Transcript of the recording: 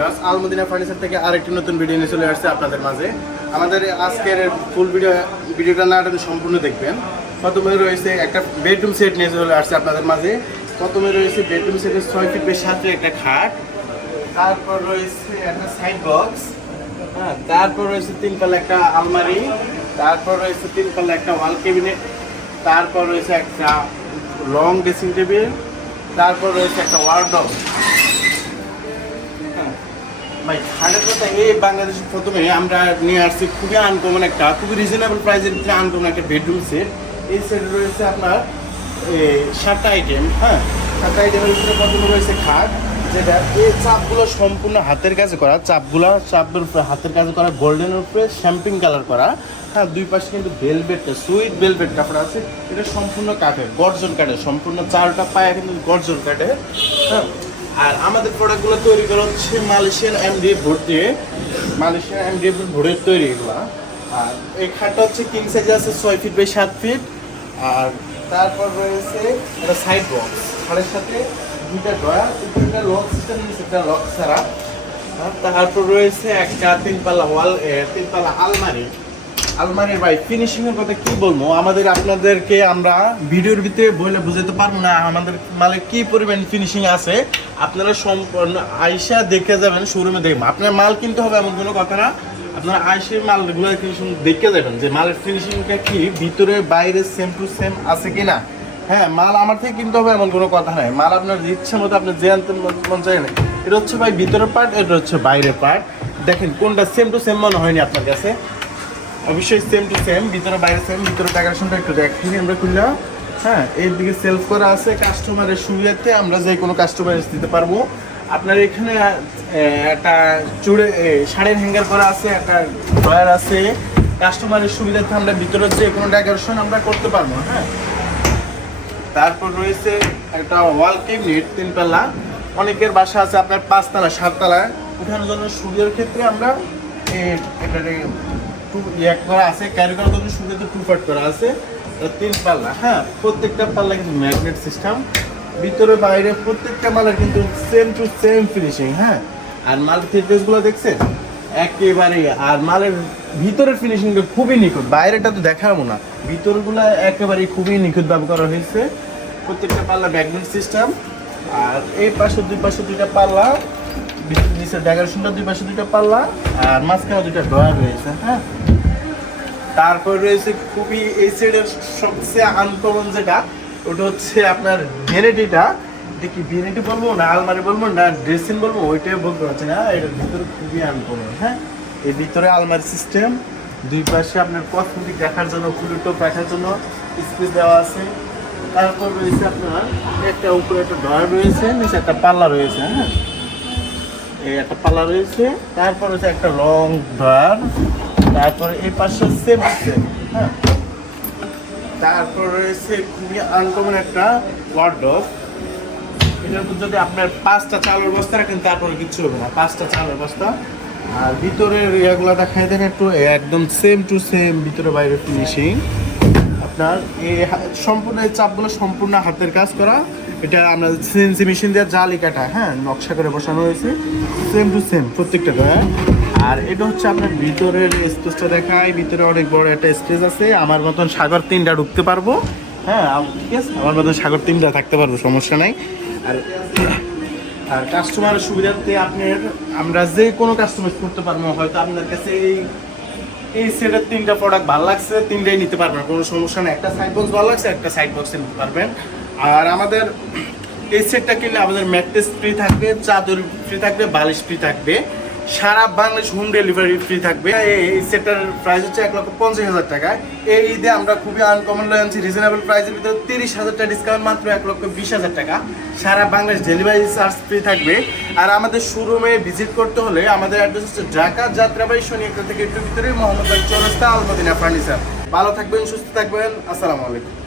Viewers, Al Madina furniture থেকে আরেকটি নতুন ভিডিও নিয়ে চলে আসছে আপনাদের মাঝে। আমাদের আজকের ফুল ভিডিওটা না সম্পূর্ণ দেখবেন। প্রথমে রয়েছে একটা বেডরুম সেট নিয়ে চলে আসছে আপনাদের মাঝে। প্রথমে রয়েছে বেডরুম সেটের 6 ফিট বাই 7 ফিট একটা খাট, তারপর রয়েছে একটা সাইড বক্স, হ্যাঁ, তারপর রয়েছে 3 পাল্লা একটা আলমারি, তারপর রয়েছে 3 পাল্লা একটা ওয়াল ক্যাবিনেট, তারপর রয়েছে একটা লং ড্রেসিং টেবিল, তারপর রয়েছে একটা ওয়ার্ডরোব। ভাই খাটের কথা, এই বাংলাদেশে প্রথমে আমরা নিয়ে আসছি খুবই আনকমন একটা, খুবই রিজনেবল প্রাইসের ভিতরে আনকমন একটা বেডরুম সেট। এই সেট রয়েছে আপনার 7টা আইটেম, হ্যাঁ, 7টা আইটেমের ভিতরে প্রথমে রয়েছে খাট, যেটা এই চাপগুলো সম্পূর্ণ হাতের কাজে করা, চাপের উপরে হাতের কাজে করা, গোল্ডেনের উপরে শ্যাম্পিং কালার করা, হ্যাঁ, দুই পাশে কিন্তু ভেলভেটটা সুইট ভেলভেট কাপড় আছে। এটা সম্পূর্ণ কাঠের, গর্জন কাঠের, সম্পূর্ণ 4টা পায়া কিন্তু গর্জন কাঠের, হ্যাঁ। আর আমাদের প্রোডাক্টগুলো তৈরি করা হচ্ছে মালয়েশিয়ান এমডিএফ বোর্ড দিয়ে, মালয়েশিয়ান এমডিএফ বোর্ডের তৈরি এগুলো। আর এই খাটটা হচ্ছে কিং সাইজ আছে 6 ফিট বাই 7 ফিট। আর তারপর রয়েছে একটা সাইড বক্স, খাটের সাথে 2টা ড্রয়ার, 2টা লক সিস্টেম, সেটা লক ছাড়া। তারপর রয়েছে একটা 3 পাল্লা আলমারির ভাই ফিনিশিংয়ের কথা কি বলবো, আপনাদেরকে আমরা ভিডিওর ভিতরে বলে বুঝাতে পারবো না আমাদের মালে কি পরিমাণ ফিনিশিং আছে। আপনারা সম্পূর্ণ আইসা দেখে যাবেন, শোরুমে দেখবেন। আপনার মাল কিনতে হবে এমন কোনো কথা না, আপনারা আইসে মালগুলো দেখে যাবেন যে মালের ফিনিশিংটা কি, ভিতরে বাইরে সেম টু সেম আছে কিনা। হ্যাঁ, মাল আমার থেকে কিনতে হবে এমন কোনো কথা নাই, মাল আপনার ইচ্ছা মতো আপনি যে আনতে মন চাই না। এটা হচ্ছে ভাই ভিতরের পার্ট, এটা হচ্ছে বাইরের পার্ট। দেখেন কোনটা সেম টু সেম মনে হয়নি আপনার কাছে? অবশ্যই সেম টু সেম, ভিতরে বাইরে সেম। ভিতরে ডেকোরেশনটা একটু দেখি আমরা খুললে, হ্যাঁ, এর দিকে সেলফ করা আছে কাস্টমারের সুবিধার্থে, আমরা যে কোনো কাস্টমাইজ দিতে পারবো। আপনার এখানে একটা শাড়ির হ্যাঙ্গার করা আছে, একটা ড্রয়ার আছে, কাস্টমারের সুবিধার্থে আমরা ভিতরে যে কোনো ডেকোরেশন আমরা করতে পারবো, হ্যাঁ। তারপর রয়েছে একটা ওয়াল ক্যাবিনেট 3 পাল্লা। অনেকের বাসা আছে আপনার 5 তলা 7 তলা, উঠানোর জন্য সুবিধার ক্ষেত্রে আমরা এটাকে করা আছে, ক্যারি করার জন্য সুবিধা 2 পার্ট করা আছে, 3 পাল্লা, হ্যাঁ। প্রত্যেকটা পাল্লা কিন্তু ম্যাগনেট সিস্টেম, ভিতরে বাইরে প্রত্যেকটা মালের কিন্তু সেম টু সেম ফিনিশিং, হ্যাঁ। আর মাল থিকনেসগুলো দেখছেন একেবারে, আর মালের ভিতরের ফিনিশিংটা খুবই নিখুঁত, বাইরেটা তো দেখাবো না, ভিতরগুলো একেবারে খুবই নিখুঁতভাবে করা হয়েছে। প্রত্যেকটা পাল্লা ম্যাগনেট সিস্টেম। আর এই পাশে 2 পাশে 2টা পাল্লা, নিচের ডেকোরেশনটা 2 পাশে 2টা পাল্লা, আর মাঝখানে 2টা ড্রয়ার রয়েছে, হ্যাঁ। তারপর রয়েছে খুবই এই সাইডের সবচেয়ে আনকমন যেটা, ওটা হচ্ছে আপনার ভ্যানিটিটা। এটা কি ভ্যানিটি বলবো না আলমারি বলবো না ড্রেসিং বলবো, ওইটাই বলতে পারছি না। এটার ভিতরে খুবই আনকমন, হ্যাঁ। এর ভিতরে আলমারি সিস্টেম, 2 পাশে আপনার কসমেটিক রাখার জন্য, ফুলটপ রাখার জন্য স্পেস দেওয়া আছে। তারপর রয়েছে আপনার একটা উপরে একটা ড্রয়ার রয়েছে, নিচে একটা পাল্লা রয়েছে, হ্যাঁ, এই একটা পাল্লা রয়েছে। তারপর হচ্ছে একটা লং ড্রয়ার, তারপরে এই পাশে সেম, হ্যাঁ। তারপর রয়েছে খুবই আনকমন একটা ওয়ার্ডরোব। এটার উপর যদি আপনার 5টা চালের বস্তা রাখেন তারপরে কিচ্ছু হবে না, 5টা চালের বস্তা। আর ভিতরের ইয়েগুলো দেখাই দেন একটু, একদম সেম টু সেম ভিতরে বাইরে ফিনিশিং। আপনার এই সম্পূর্ণ এই চাপগুলো সম্পূর্ণ হাতের কাজ করা, এটা আমরা সিএনসি মেশিন দিয়ে জালি কাটা, হ্যাঁ, নকশা করে বসানো হয়েছে, সেম টু সেম প্রত্যেকটা ড্রয়ার। আর এটা হচ্ছে আপনার ভিতরের স্পেসটা দেখায়, ভিতরে অনেক বড় একটা স্পেস আছে, আমার মতন সাগর 3টা ঢুকতে পারবো, হ্যাঁ, ঠিক আছে, আমার মতন সাগর 3টা থাকতে পারবো, সমস্যা নাই। আর কাস্টমারের সুবিধার্থে আমরা যে কোনো কাস্টমাইজ করতে পারবো। হয়তো আপনার কাছে এই সেটের 3টা প্রোডাক্ট ভালো লাগছে, 3টাই নিতে পারবেন, কোনো সমস্যা নেই। একটা সাইড বক্স ভালো লাগছে, একটা সাইড বক্সে নিতে পারবেন। আর আমাদের এই সেটটা কিনলে আমাদের ম্যাট্রেস ফ্রি থাকবে, চাদর ফ্রি থাকবে, বালিশ ফ্রি থাকবে, সারা বাংলাদেশ হোম ডেলিভারি ফ্রি থাকবে। এই সেটটার প্রাইস হচ্ছে 1,50,000 টাকা। এই ঈদে আমরা খুবই আনকমন আনছি, রিজনেবল প্রাইসের ভিতরে 30,000 টাকা ডিসকাউন্ট, মাত্র 1,20,000 টাকা। সারা বাংলাদেশ ডেলিভারি চার্জ ফ্রি থাকবে। আর আমাদের শোরুমে ভিজিট করতে হলে আমাদের অ্যাড্রেস হচ্ছে ঢাকা যাত্রাবাড়ি শনিয়াকা থেকে একটু ভিতরে মোহাম্মদ চৌরাস্তা, আলমদিনা ফার্নিচার। ভালো থাকবেন, সুস্থ থাকবেন, আসসালামু আলাইকুম।